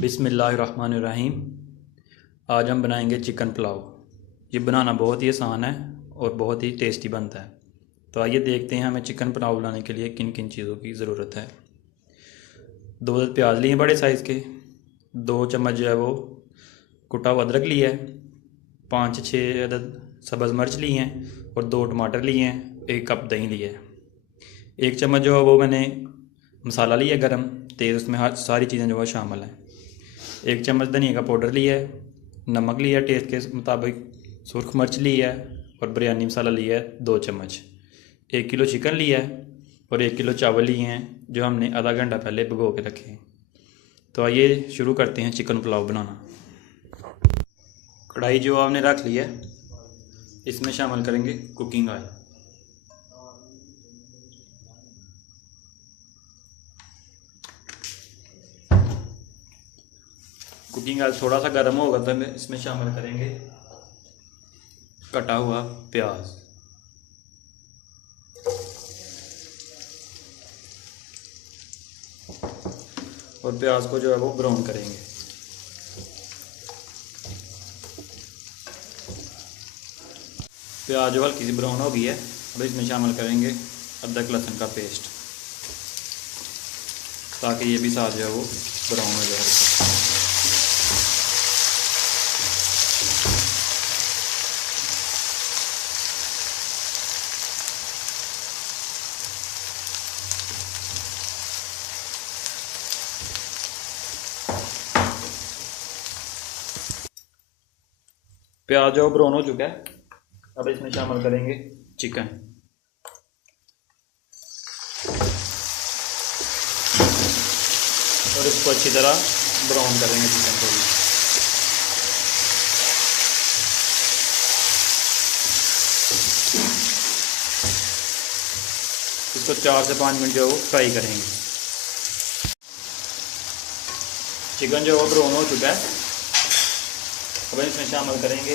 बिस्मिल्लाहिर्रहमानिर्रहीम। आज हम बनाएंगे चिकन पुलाव। ये बनाना बहुत ही आसान है और बहुत ही टेस्टी बनता है। तो आइए देखते हैं हमें चिकन पुलाव बनाने के लिए किन किन चीज़ों की ज़रूरत है। 2 प्याज लिए बड़े साइज़ के, 2 चम्मच जो है वो कुटा हुआ अदरक लिया है, 5-6 अदद सब्ज़ मिर्च ली हैं और 2 टमाटर लिए हैं, 1 कप दही लिया है। 1 चम्मच जो है वो मैंने मसाला लिया गरम तेज़, उसमें हर सारी चीज़ें जो है शामिल हैं। 1 चम्मच धनिया का पाउडर लिया है, नमक लिया टेस्ट के मुताबिक, सुरख मिर्च लिया है और बिरयानी मसाला लिया है 2 चम्मच। 1 किलो चिकन लिया है और 1 किलो चावल लिए हैं जो हमने आधा घंटा पहले भिगो के रखे हैं। तो आइए शुरू करते हैं चिकन पुलाव बनाना। कढ़ाई जो आपने रख ली है इसमें शामिल करेंगे कुकिंग ऑयल। कुकिंग ऑयल थोड़ा सा गर्म होगा तो इसमें शामिल करेंगे कटा हुआ प्याज। और प्याज को जो है वो ब्राउन करेंगे। प्याज जो हल्की सी ब्राउन हो गई है, अब इसमें शामिल करेंगे अदरक लहसुन का पेस्ट, ताकि ये भी साथ जो है वो ब्राउन हो जाए। प्याज जो ब्राउन हो चुका है, अब इसमें शामिल करेंगे चिकन और इसको अच्छी तरह ब्राउन करेंगे चिकन को भी। इसको 4 से 5 मिनट जो है वो फ्राई करेंगे। चिकन जो है ब्राउन हो चुका है, अब इसमें शामिल करेंगे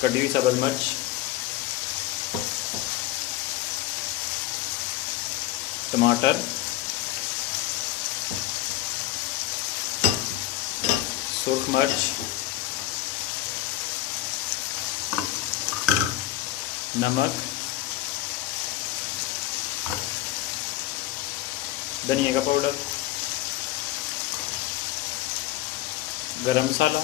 कटी हुई सब्ज़ मिर्च, टमाटर, सुर्ख मिर्च, नमक, धनिया का पाउडर, गरम मसाला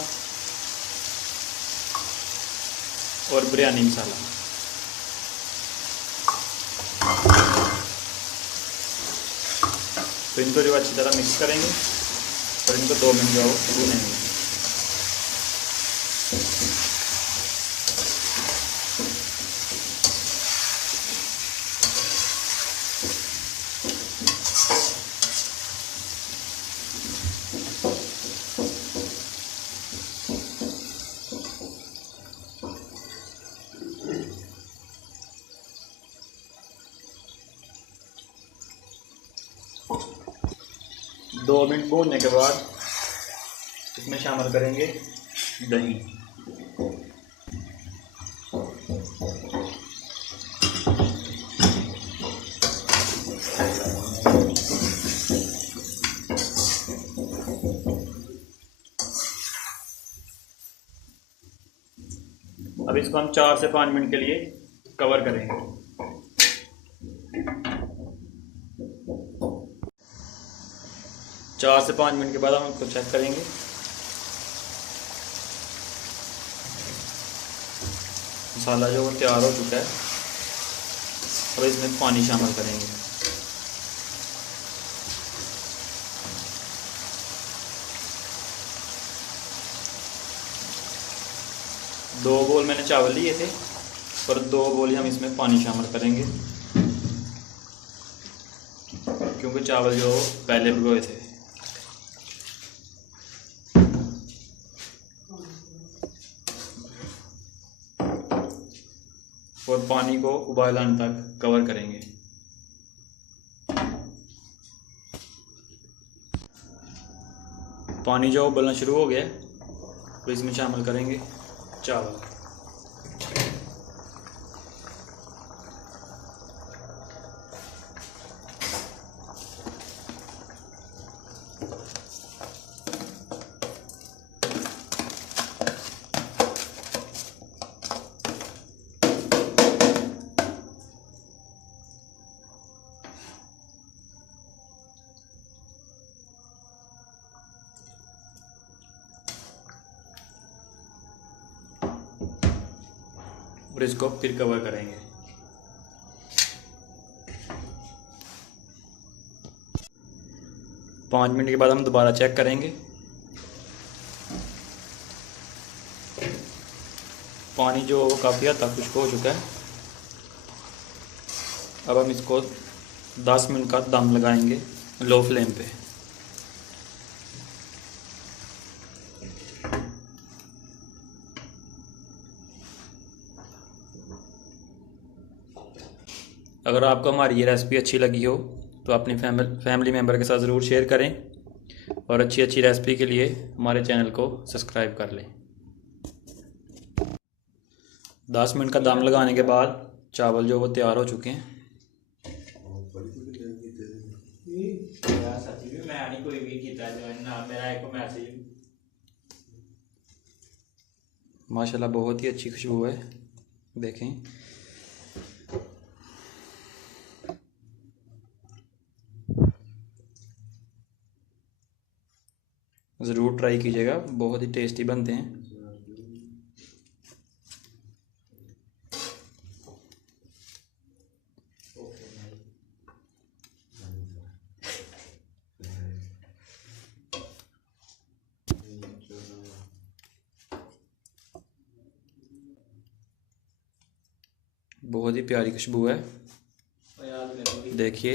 और बिरयानी मसाला। तो इनको जो अच्छी तरह मिक्स करेंगे और इनको 2 मिनट जो भूनेंगे। दो मिनट भूनने के बाद इसमें शामिल करेंगे दही। अब इसको हम 4 से 5 मिनट के लिए कवर करेंगे। 4 से 5 मिनट के बाद हम इसको चेक करेंगे। मसाला जो तैयार हो चुका है, अब इसमें पानी शामिल करेंगे। दो बोल मैंने चावल लिए थे और 2 बोल हम इसमें पानी शामिल करेंगे, क्योंकि चावल जो पहले भिगोए थे। और पानी को उबाल आने तक कवर करेंगे। पानी जो उबलना शुरू हो गया तो इसमें शामिल करेंगे चावल। और इसको फिर कवर करेंगे। पाँच मिनट के बाद हम दोबारा चेक करेंगे। पानी जो वो काफ़ी हद तक खुश्क हो चुका है। अब हम इसको 10 मिनट का दम लगाएंगे लो फ्लेम पे। अगर आपको हमारी ये रेसिपी अच्छी लगी हो तो अपनी फैमिली मेम्बर के साथ ज़रूर शेयर करें और अच्छी अच्छी रेसिपी के लिए हमारे चैनल को सब्सक्राइब कर लें। 10 मिनट का दम लगाने के बाद चावल जो वो तैयार हो चुके हैं। माशाल्लाह बहुत ही अच्छी खुशबू है, देखें। ज़रूर ट्राई कीजिएगा, बहुत ही टेस्टी बनते हैं। बहुत ही प्यारी खुशबू है, देखिए।